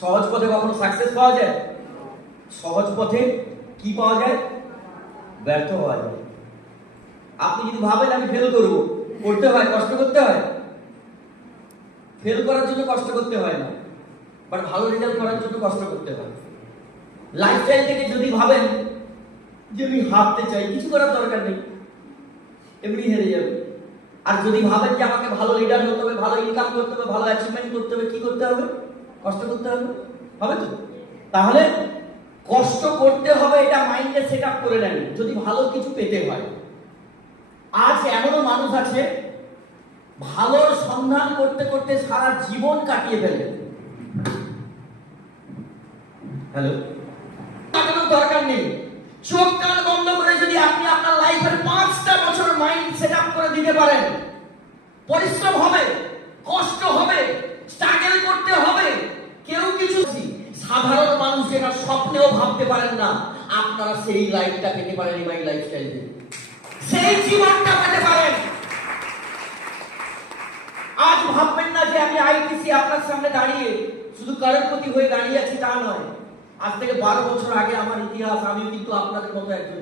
সহজ পথে কখনো সাকসেস পাওয়া যায়? সহজ পথে কি পাওয়া যায়? ব্যর্থ হওয়া যায়। আপনি যদি ভাবেন আমি ফেল করব, করতে হয়, কষ্ট করতে হয়। ফেল করার জন্য কষ্ট করতে হয় না, বাট ভালো রেজাল্ট করার জন্য কষ্ট করতে হয়। লাইফস্টাইল থেকে যদি ভাবেন যে আমি হারতে চাই, কিছু করার দরকার নেই, এমনি হেরে যাবে। আর যদি ভাবেন যে আমাকে ভালো লিডার হতে হবে, ভালো ইনকাম করতে হবে, ভালো অ্যাচিভমেন্ট করতে হবে, কি করতে হবে? কষ্ট করতে হবে। হবে তো? তাহলে কষ্ট করতে হবে, এটা মাইন্ডে সেট আপ করে নেন যদি ভালো কিছু পেতে হয়। আজ এমনও মানুষ আছে ভালোর সন্ধান করতে করতে সারা জীবন কাটিয়ে ফেলবে। হ্যালো, কাটানোর দরকার নেই। চোখ কান বন্ধ করে যদি আপনি আপনার লাইফের 5টা বছর মাইন্ড সেট আপ করে দিতে পারেন, পরিশ্রম হবে, কষ্ট হবে, স্ট্রাগল করতে হবে, কেউ কিছু সাধারণ মানুষ যেটা স্বপ্নেও ভাবতে পারেন না, আপনারা সেই লাইফটা পেতে পারেন। এই লাইফস্টাইল সেই জীবনটা পেতে পারেন। আজ ভাববেন না যে আমি আইটিসি আপনার সামনে দাঁড়িয়ে শুধু কারোরপতি হয়ে দাঁড়িয়ে আছি, তা নয়। আজ থেকে 12 বছর আগে আমার ইতিহাস, আমি কিন্তু আপনাদের মতো একজন